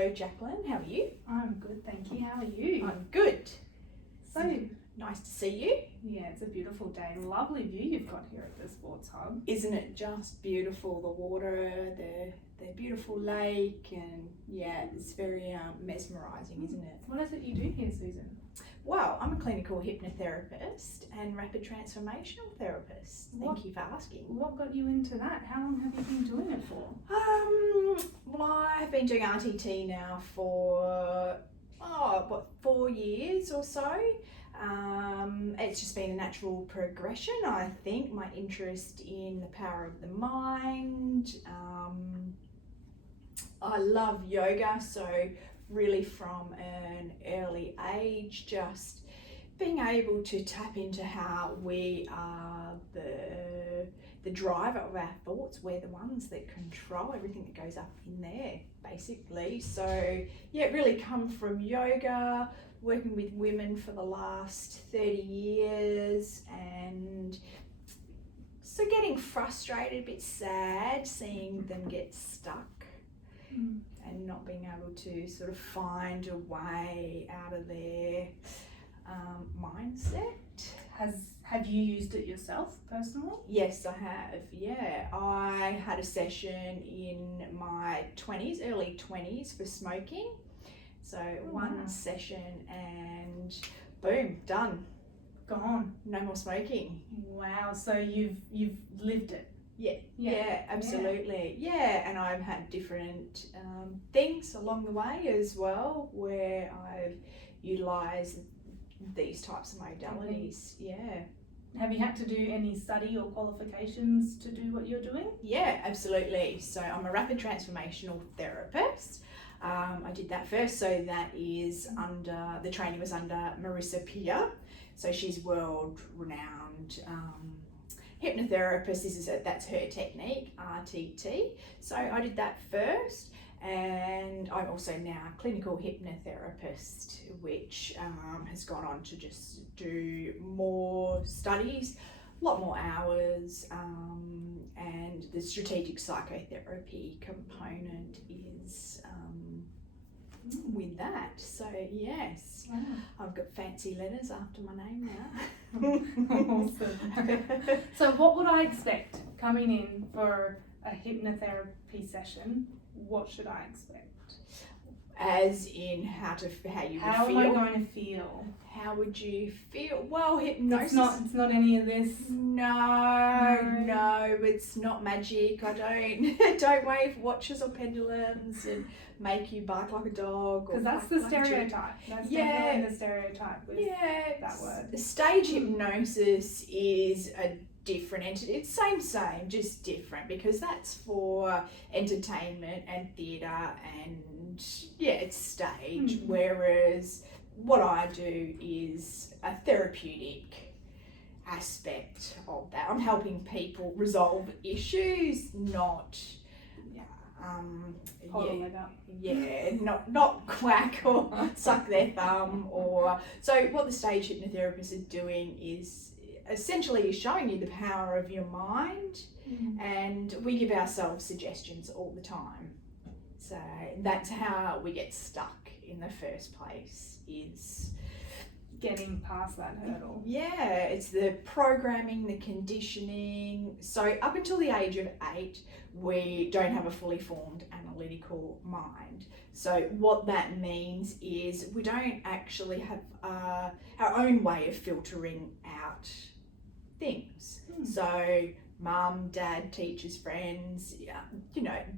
Hello, Jacqlyn. How are you? I'm good, thank you. How are you? I'm good. So, Nice to see you. yeah, it's a beautiful day. Lovely view you've got here at the Sports Hub. Isn't it just beautiful? The water, the beautiful lake, and yeah, it's very mesmerising, isn't it? What is it you do here, Susan? Well, I'm a clinical hypnotherapist and rapid transformational therapist. Thank you for asking. What got you into that? How long have you been doing it for? Well, I've been doing RTT now for 4 years or so. It's just been a natural progression, I think. My interest in the power of the mind. I love yoga, so really from an early age, just being able to tap into how we are the driver of our thoughts. We're the ones that control everything that goes up in there, basically. So yeah, it really come from yoga, working with women for the last 30 years, and so getting frustrated, a bit sad, seeing them get stuck and not being able to sort of find a way out of their mindset. Have you used it yourself personally? Yes, I have. Yeah, I had a session in my 20s, early 20s for smoking. So one session and boom, done. Gone. No more smoking. Wow. So you've lived it. Yeah, absolutely. Yeah, and I've had different things along the way as well where I've utilised these types of modalities. Yeah. Have you had to do any study or qualifications to do what you're doing? Yeah, absolutely. So I'm a rapid transformational therapist. I did that first, so that is the training was under Marissa Peer. So she's world renowned hypnotherapist. That's her technique, RTT. So I did that first, and I'm also now a clinical hypnotherapist, which has gone on to just do more studies, a lot more hours, and the strategic psychotherapy component is with that. So yes, I've got fancy letters after my name now. Awesome. So what would I expect coming in for a hypnotherapy session? What should I expect? As in how you would feel? How am I going to feel? How would you feel? Well, hypnosis. It's not any of this. No, it's not magic. I don't wave watches or pendulums and make you bark like a dog. Because that's the stereotype. That's definitely the stereotype with that word. Stage hypnosis is a different entity. It's same, just different, because that's for entertainment and theatre and it's stage. Whereas what I do is a therapeutic aspect of that. I'm helping people resolve issues, not not quack or suck their thumb or so. What the stage hypnotherapists are doing is essentially showing you the power of your mind, and we give ourselves suggestions all the time. So that's how we get stuck in the first place, is getting past that hurdle. Yeah, it's the programming, the conditioning. So up until the age of 8, we don't have a fully formed analytical mind. So what that means is we don't actually have our own way of filtering out things. So mum, dad, teachers, friends,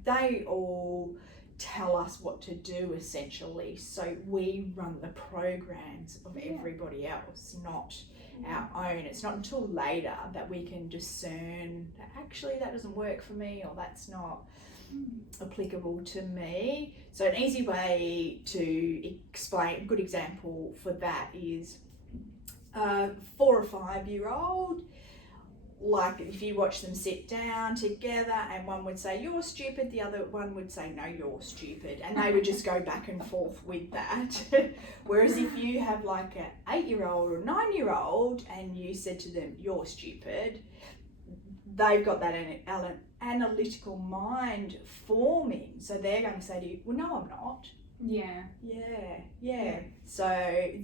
they all tell us what to do essentially. So we run the programs of everybody else, not our own. It's not until later that we can discern that actually that doesn't work for me, or that's not applicable to me. So an easy way to explain, a good example for that is a 4 or 5 year old. Like if you watch them sit down together and one would say you're stupid, the other one would say no, you're stupid, and they would just go back and forth with that. Whereas if you have like an 8-year-old or 9-year-old and you said to them you're stupid, they've got that analytical mind forming, so they're going to say to you, well, no, I'm not. Yeah. Yeah. So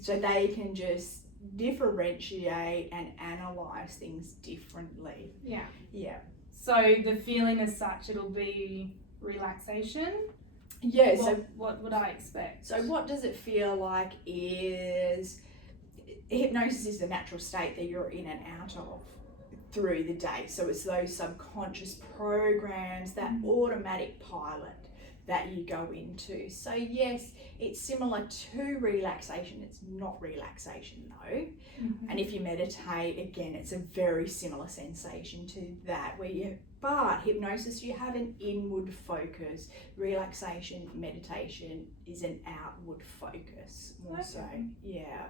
they can just differentiate and analyze things differently. Yeah. Yeah. So the feeling as such, it'll be relaxation. Yeah. What would I expect? So what does it feel like is hypnosis is the natural state that you're in and out of through the day. So it's those subconscious programs, that automatic pilot that you go into. So yes, it's similar to relaxation. It's not relaxation though. And if you meditate, again, it's a very similar sensation to that, but hypnosis, you have an inward focus. Relaxation, meditation is an outward focus more so. Yeah.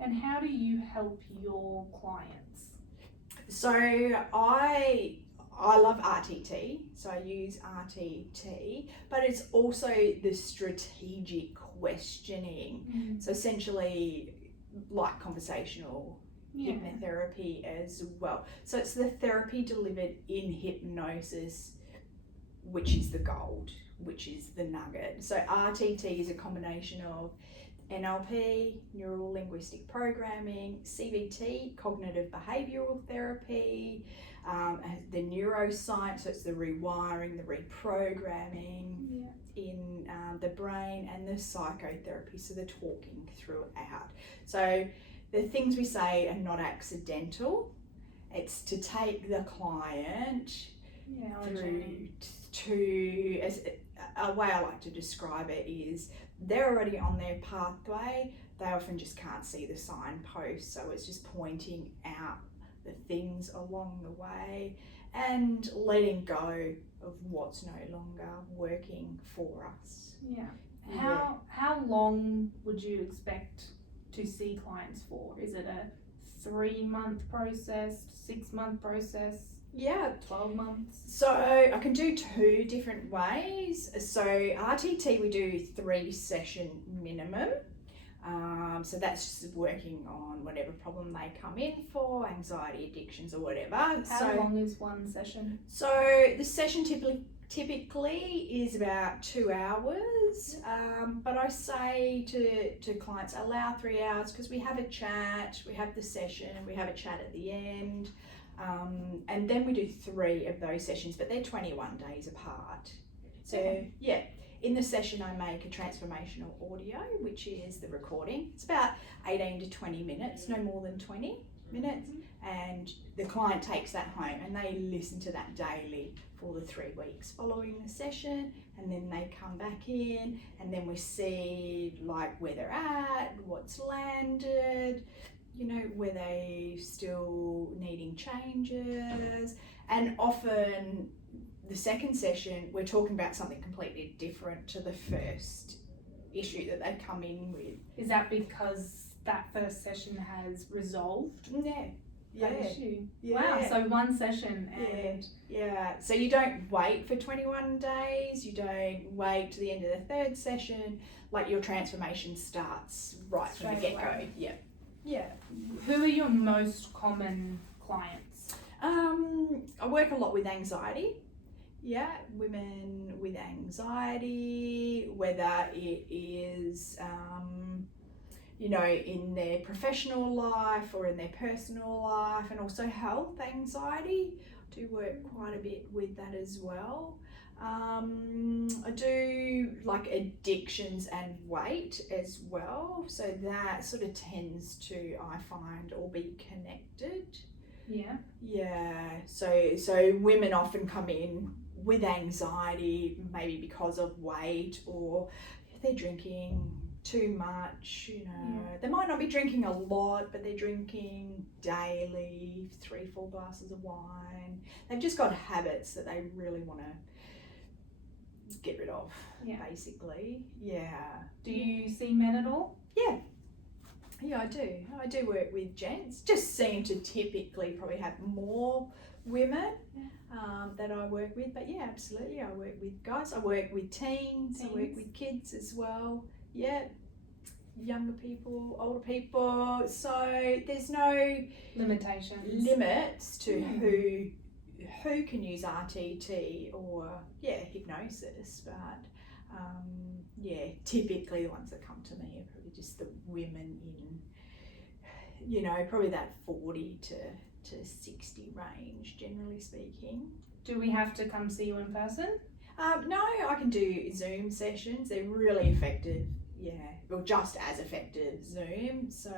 And how do you help your clients? So I love RTT, so I use RTT, but it's also the strategic questioning. So essentially like conversational hypnotherapy as well. So it's the therapy delivered in hypnosis, which is the gold, which is the nugget. So RTT is a combination of NLP, neuro linguistic programming, CBT, cognitive behavioural therapy, the neuroscience, so it's the rewiring, the reprogramming in the brain, and the psychotherapy, so the talking throughout. So the things we say are not accidental. It's to take the client through to, as a way I like to describe it is, they're already on their pathway, they often just can't see the signpost, so it's just pointing out the things along the way and letting go of what's no longer working for us. How long would you expect to see clients for? Is it a 3-month process, 6-month process? 12 months. So I can do 2 different ways. So RTT, we do 3 session minimum. So that's just working on whatever problem they come in for, anxiety, addictions or whatever. How long is one session? So the session typically is about 2 hours, but I say to clients, allow 3 hours, because we have a chat, we have the session, we have a chat at the end. And then we do 3 of those sessions, but they're 21 days apart. So in the session I make a transformational audio, which is the recording. It's about 18 to 20 minutes, no more than 20 minutes. And the client takes that home and they listen to that daily for the 3 weeks following the session, and then they come back in and then we see like where they're at, what's landed, were they still needing changes. And often the second session, we're talking about something completely different to the first issue that they've come in with. Is that because that first session has resolved that issue? Wow, so one session and... So you don't wait for 21 days, you don't wait to the end of the 3rd session, like your transformation starts right from the get-go. Who are your most common clients? I work a lot with anxiety. Women with anxiety, whether it is, in their professional life or in their personal life, and also health anxiety. I do work quite a bit with that as well. I do like addictions and weight as well, so that sort of tends to, I find, all be connected. So women often come in with anxiety, maybe because of weight, or if they're drinking too much, they might not be drinking a lot, but they're drinking daily 3-4 glasses of wine. They've just got habits that they really want to get rid of, basically. Do you see men at all? I do. I do work with gents. Just seem to typically probably have more women that I work with, but absolutely, I work with guys. I work with teens. I work with kids as well. Younger people, older people. So there's no limits to who can use RTT or hypnosis, but Typically the ones that come to me are probably just the women in, probably that 40 to 60 range, generally speaking. Do we have to come see you in person? No, I can do Zoom sessions. They're really effective. Just as effective Zoom. So,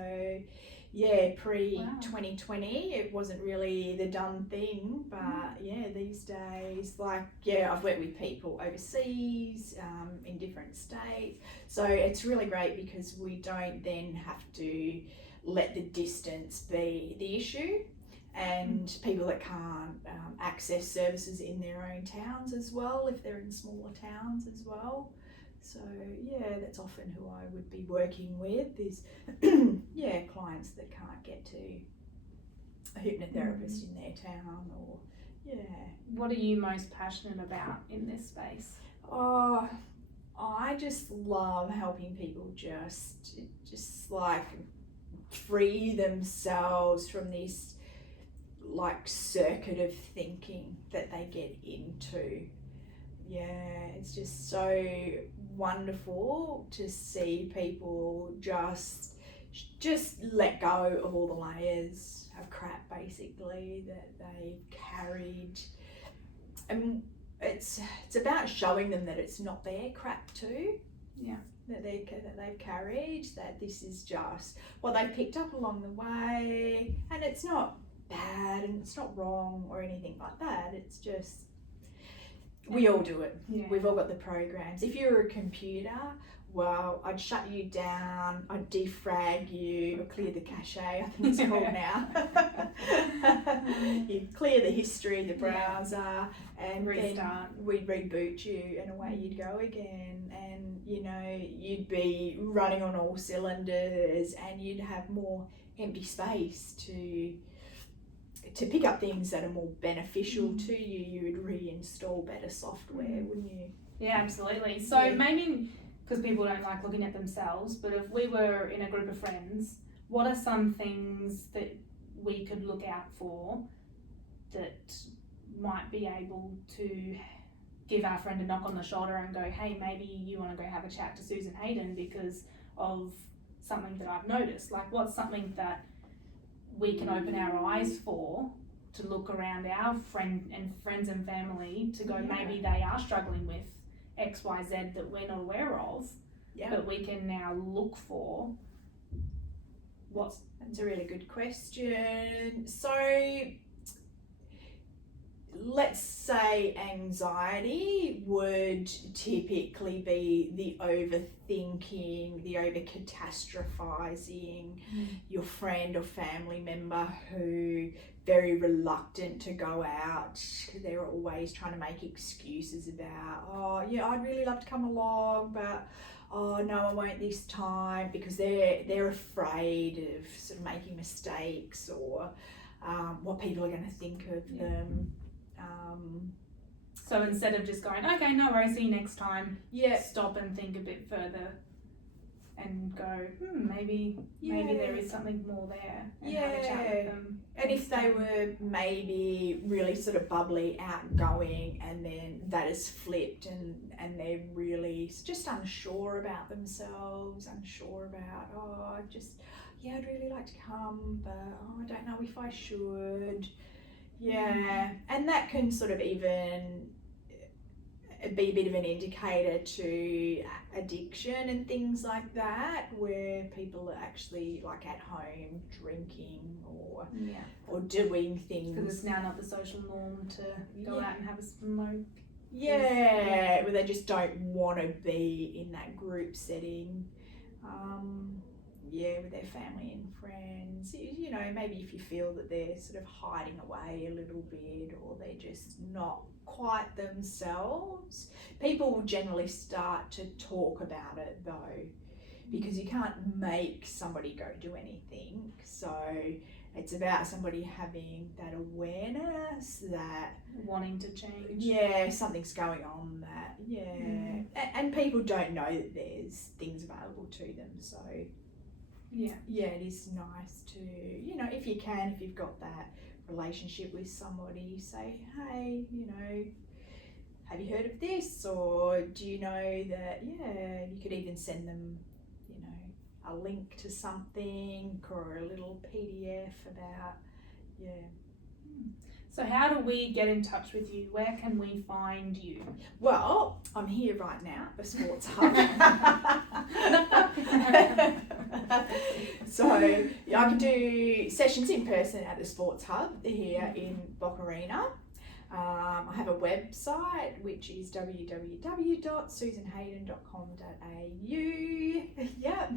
pre-2020, it wasn't really the done thing. But these days, I've worked with people overseas, in different states. So it's really great because we don't then have to let the distance be the issue. And people that can't access services in their own towns as well, if they're in smaller towns as well. So that's often who I would be working with is clients that can't get to a hypnotherapist in their town or What are you most passionate about in this space? Oh, I just love helping people just free themselves from this circuit of thinking that they get into. It's just so wonderful to see people just let go of all the layers of crap basically that they carried, and it's about showing them that it's not their crap too. That they've carried, that this is just what they picked up along the way, and it's not bad and it's not wrong or anything like that. It's just we all do it. We've all got the programs. If you're a computer, well, I'd shut you down, I'd defrag you, or clear the cache, I think it's called now. You'd clear the history, the browser, and restart. Then we'd reboot you and away you'd go again. And you'd be running on all cylinders and you'd have more empty space to pick up things that are more beneficial to you. You would reinstall better software, wouldn't you? Yeah, absolutely. So maybe, because people don't like looking at themselves, but if we were in a group of friends, what are some things that we could look out for that might be able to give our friend a knock on the shoulder and go, hey, maybe you want to go have a chat to Susan Hayden because of something that I've noticed? What's something that we can open our eyes for to look around our friends and family to go, maybe they are struggling with X, Y, Z that we're not aware of, but we can now look for what? That's a really good question. So let's say anxiety would typically be the overthinking, the over catastrophizing, your friend or family member who very reluctant to go out because they're always trying to make excuses about, I'd really love to come along, but oh no, I won't this time, because they're afraid of sort of making mistakes or what people are going to think of them. So instead of just going, okay, no worries, see you next time, stop and think a bit further and go, maybe there is something more there, and have a chat with them. And if they were maybe really sort of bubbly, outgoing, and then that is flipped and they're really just unsure about themselves, unsure about, I'd really like to come, but I don't know if I should. And that can sort of even be a bit of an indicator to addiction and things like that, where people are actually at home drinking or doing things. Because it's now not the social norm to go out and have a smoke. Where they just don't want to be in that group setting. With their family and friends. Maybe if you feel that they're sort of hiding away a little bit or they're just not quite themselves, people will generally start to talk about it though, because you can't make somebody go do anything. So it's about somebody having that awareness, that wanting to change. Something's going on that, and people don't know that there's things available to them. So it is nice to, if you can, if you've got that relationship with somebody, say, hey, have you heard of this? Or do you know that, you could even send them, a link to something or a little PDF about, So how do we get in touch with you? Where can we find you? Well, I'm here right now at the Sports Hub. So I can do sessions in person at the Sports Hub here in Boccarina. I have a website which is www.susanhayden.com.au. Yep.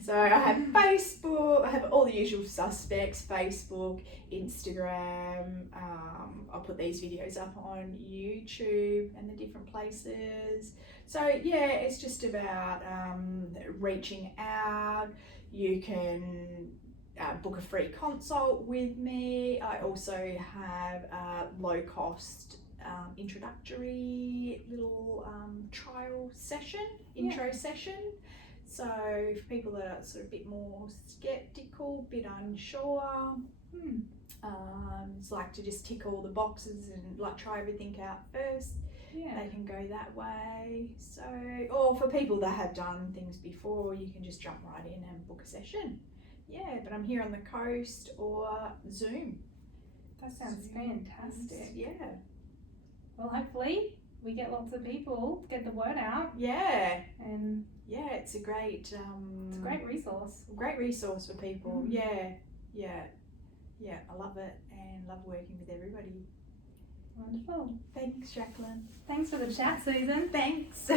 So I have Facebook, I have all the usual suspects, Facebook, Instagram. I'll put these videos up on YouTube and the different places. So it's just about reaching out. You can book a free consult with me. I also have a low cost introductory little trial session, intro session. So for people that are sort of a bit more skeptical, a bit unsure, it's like to just tick all the boxes and like try everything out first. They can go that way. So, or for people that have done things before, you can just jump right in and book a session. But I'm here on the coast or Zoom. That sounds fantastic. Yeah. Well, hopefully we get lots of people, get the word out. Yeah. And it's a great it's a great resource. Great resource for people. I love it and love working with everybody. Wonderful. Thanks, Jacqlyn. Thanks for the chat, Susan. Thanks.